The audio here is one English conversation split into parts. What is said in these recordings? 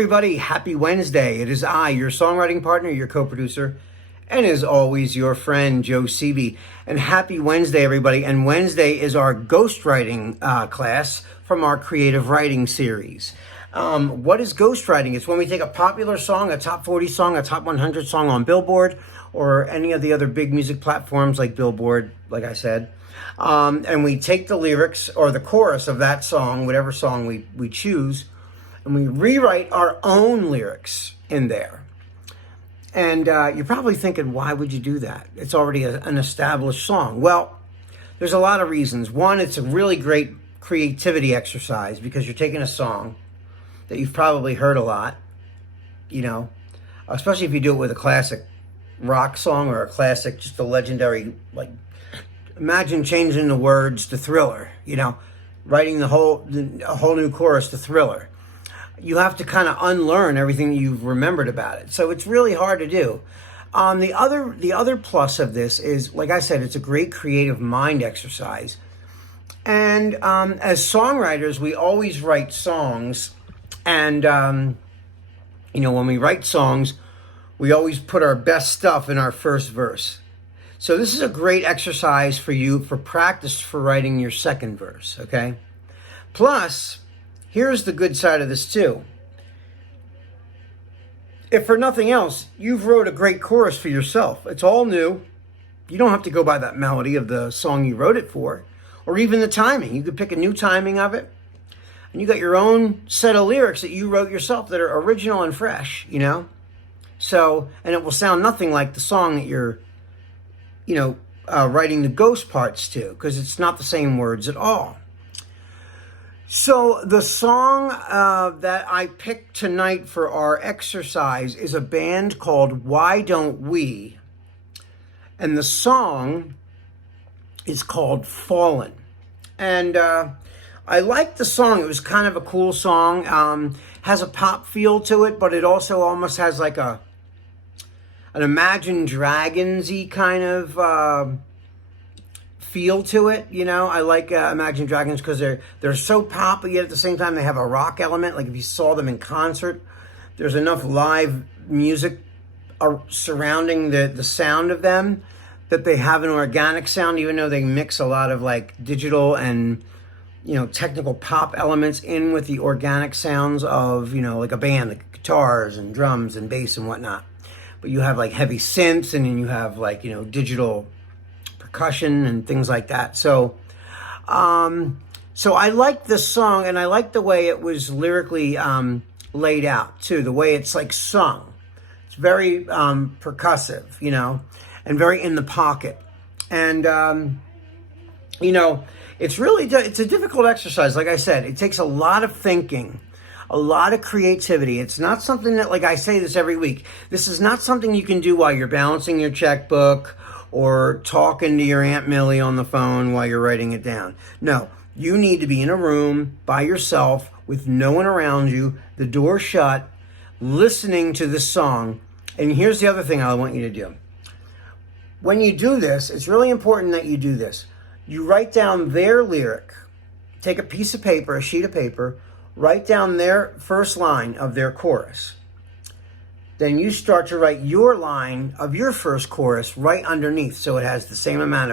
everybody. Happy Wednesday. It is I, your songwriting partner, your co-producer, and as always, your friend, Joe Seavey. And happy Wednesday, everybody. And Wednesday is our ghostwriting class from our creative writing series. What is ghostwriting? It's when we take a popular song, a top 40 song, a top 100 song on Billboard, or any of the other big music platforms like Billboard, like I said, and we take the lyrics or the chorus of that song, whatever song we choose, and we rewrite our own lyrics in there. And you're probably thinking, why would you do that? It's already an established song. Well, there's a lot of reasons. One, it's a really great creativity exercise because you're taking a song that you've probably heard a lot, you know, especially if you do it with a classic rock song or a classic, just a legendary, like, imagine changing the words to Thriller, you know, writing a whole new chorus to Thriller. You have to kind of unlearn everything you've remembered about it. So it's really hard to do. The other plus of this is, like I said, it's a great creative mind exercise. And as songwriters, we always write songs. And, you know, when we write songs, we always put our best stuff in our first verse. So this is a great exercise for you for practice for writing your second verse, okay? Plus, here's the good side of this too. If for nothing else, you've wrote a great chorus for yourself. It's all new. You don't have to go by that melody of the song you wrote it for, or even the timing. You could pick a new timing of it, and you got your own set of lyrics that you wrote yourself that are original and fresh, you know? So, and it will sound nothing like the song that you're, you know, writing the ghost parts to, because it's not the same words at all. So the song that I picked tonight for our exercise is a band called Why Don't We? And the song is called Fallen. And I liked the song. It was kind of a cool song. Has a pop feel to it, but it also almost has like an Imagine Dragons-y kind of feel to it, you know. I like Imagine Dragons because they're so pop, but yet at the same time they have a rock element. Like if you saw them in concert, there's enough live music surrounding the sound of them that they have an organic sound, even though they mix a lot of like digital and, you know, technical pop elements in with the organic sounds of, you know, like a band, like guitars and drums and bass and whatnot. But you have like heavy synths, and then you have like, you know, digital percussion and things like that. So I liked this song, and I liked the way it was lyrically laid out too, the way it's like sung. It's very percussive, you know, and very in the pocket. And, you know, it's a difficult exercise. Like I said, it takes a lot of thinking, a lot of creativity. It's not something that, like I say this every week, this is not something you can do while you're balancing your checkbook or talking to your Aunt Millie on the phone while you're writing it down. No, you need to be in a room by yourself with no one around you, the door shut, listening to this song. And here's the other thing I want you to do. When you do this, it's really important that you do this. You write down their lyric. Take a piece of paper, a sheet of paper, write down their first line of their chorus. Then you start to write your line of your first chorus right underneath. So it has the same amount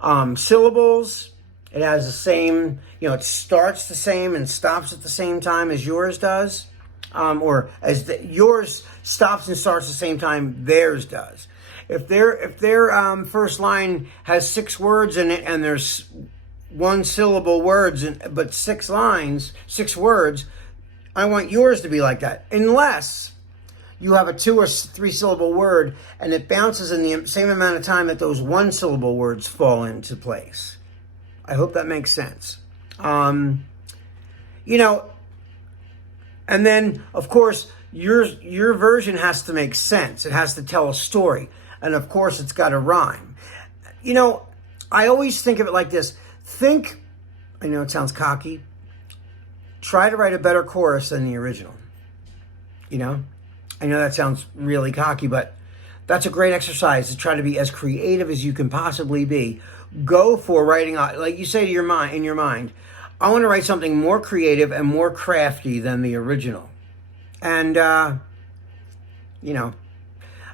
of syllables. It has the same, you know, it starts the same and stops at the same time as yours does. Or as yours stops and starts at the same time theirs does. If their first line has 6 words in it and there's one syllable words, but 6 lines, 6 words, I want yours to be like that. Unless you have a 2 or 3 syllable word and it bounces in the same amount of time that those 1 syllable words fall into place. I hope that makes sense. You know, and then of course your version has to make sense. It has to tell a story. And of course it's got to rhyme. You know, I always think of it like this. I know it sounds cocky, try to write a better chorus than the original. You know, I know that sounds really cocky, but that's a great exercise to try to be as creative as you can possibly be. Go for writing, like you say to in your mind, I want to write something more creative and more crafty than the original. And, you know,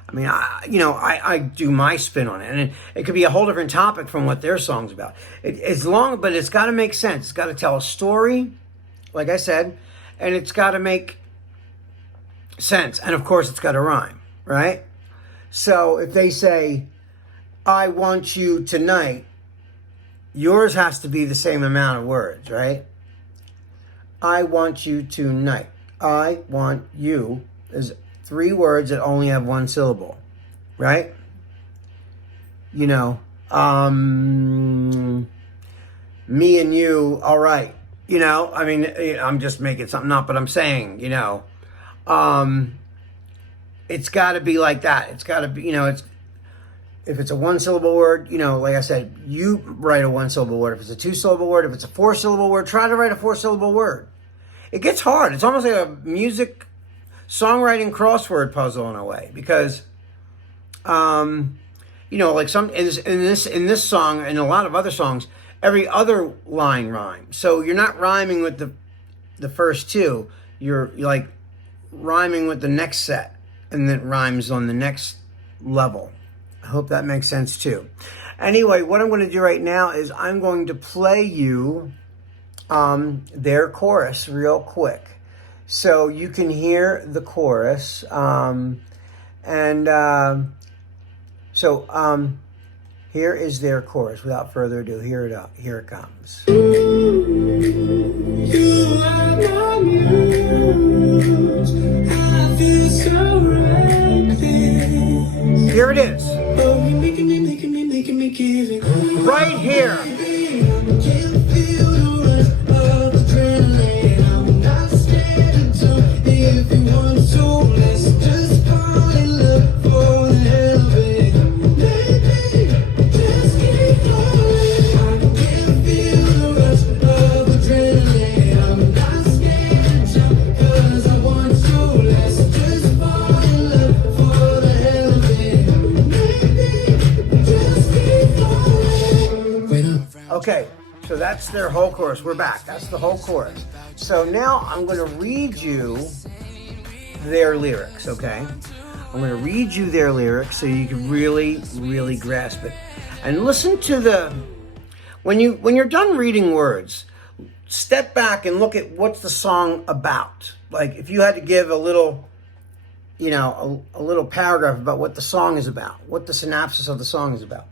I mean, I do my spin on it, and it could be a whole different topic from what their song's about. But it's got to make sense. It's got to tell a story, like I said, and it's got to make sense. And of course, it's got to rhyme, right? So if they say, I want you tonight, yours has to be the same amount of words, right? I want you tonight. I want you is 3 words that only have 1 syllable, right? You know, me and you, all right. You know, I mean, I'm just making something up, but I'm saying, you know, it's got to be like that. It's got to be, you know, if it's a 1-syllable word, you know, like I said, you write a 1-syllable word. If it's a 2-syllable word, if it's a 4-syllable word, try to write a 4-syllable word. It gets hard. It's almost like a music songwriting crossword puzzle in a way, because, you know, like in this song and a lot of other songs, every other line rhymes. So you're not rhyming with the first 2. You're like rhyming with the next set, and then it rhymes on the next level. I hope that makes sense too. Anyway, what I'm going to do right now is I'm going to play you their chorus real quick, so you can hear the chorus. Here is their chorus. Without further ado, here it comes. You are my muse. I feel so reckless. Here it is. Oh, you're making me give it. Right here. Okay, so that's their whole chorus. We're back. That's the whole chorus. So now I'm going to read you their lyrics, okay? I'm going to read you their lyrics so you can really, really grasp it. And listen to when you're done reading words, step back and look at what's the song about. Like if you had to give a little, you know, a little paragraph about what the song is about, what the synopsis of the song is about.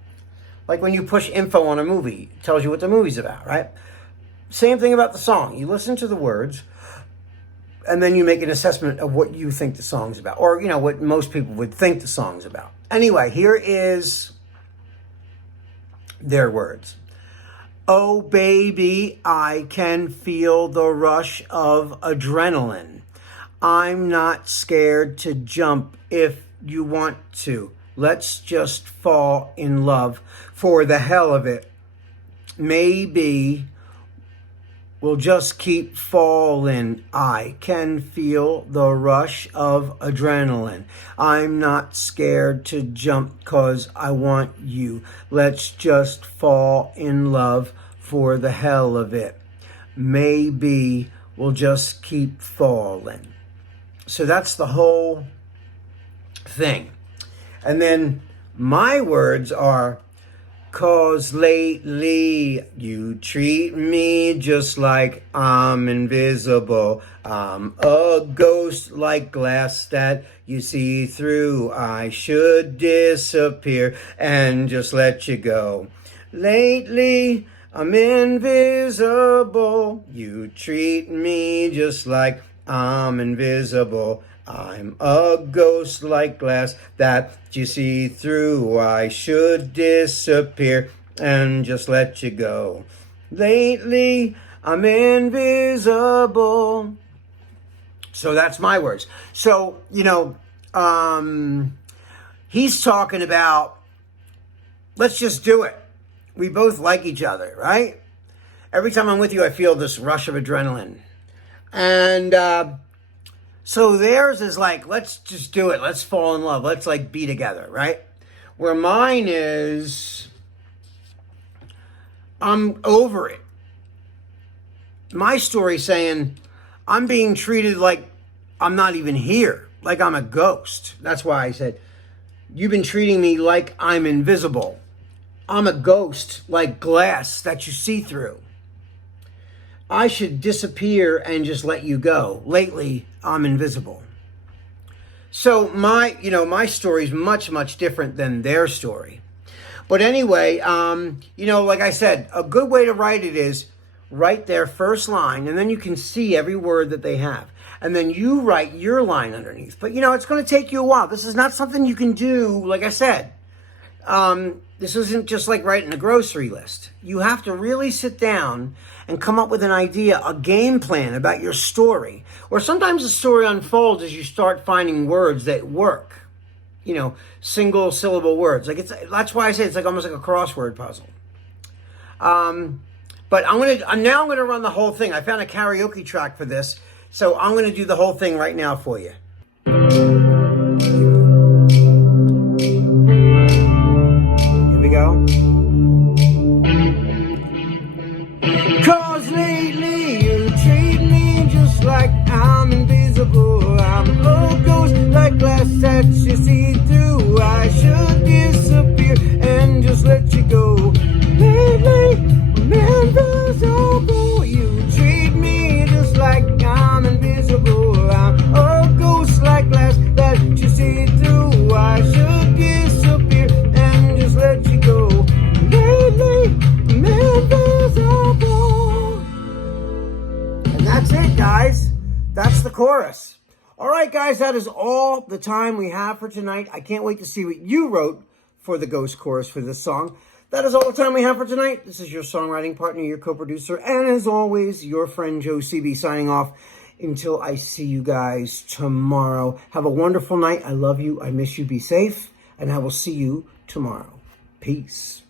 Like when you push info on a movie, it tells you what the movie's about, right? Same thing about the song. You listen to the words, and then you make an assessment of what you think the song's about, or, you know, what most people would think the song's about. Anyway, here is their words. Oh, baby, I can feel the rush of adrenaline. I'm not scared to jump if you want to. Let's just fall in love for the hell of it. Maybe we'll just keep falling. I can feel the rush of adrenaline. I'm not scared to jump 'cause I want you. Let's just fall in love for the hell of it. Maybe we'll just keep falling. So that's the whole thing. And then my words are, 'cause lately you treat me just like I'm invisible. I'm a ghost like glass that you see through. I should disappear and just let you go. Lately I'm invisible. You treat me just like I'm invisible. I'm a ghost like glass that you see through. I should disappear and just let you go. Lately, I'm invisible. So that's my words. So, you know, he's talking about, let's just do it. We both like each other, right? Every time I'm with you, I feel this rush of adrenaline. And, so theirs is like, let's just do it. Let's fall in love. Let's like be together, right? Where mine is, I'm over it. My story saying, I'm being treated like I'm not even here, like I'm a ghost. That's why I said, you've been treating me like I'm invisible. I'm a ghost, like glass that you see through. I should disappear and just let you go. Lately, I'm invisible. So my story is much, much different than their story. But anyway, like I said, a good way to write it is write their first line, and then you can see every word that they have. And then you write your line underneath. But, it's going to take you a while. This is not something you can do, like I said. This isn't just like writing a grocery list. You have to really sit down and come up with an idea, a game plan about your story. Or sometimes the story unfolds as you start finding words that work. Single syllable words. That's why I say it's like almost like a crossword puzzle. But I'm gonna run the whole thing. I found a karaoke track for this, so I'm gonna do the whole thing right now for you. Here we go. 'Cause lately you treat me just like I'm invisible. I'm a ghost like glass that you see through. I should disappear and just let you go. Lately, I'm invisible. You treat me just like I'm invisible. I'm a ghost like glass that you see through. I should disappear and just let you go. Lately, I'm invisible. And that's it, guys. That's the chorus. All right, guys, that is all the time we have for tonight. I can't wait to see what you wrote for the ghost chorus for this song. That is all the time we have for tonight. This is your songwriting partner, your co-producer, and as always, your friend Joe CB signing off until I see you guys tomorrow. Have a wonderful night. I love you. I miss you. Be safe. And I will see you tomorrow. Peace.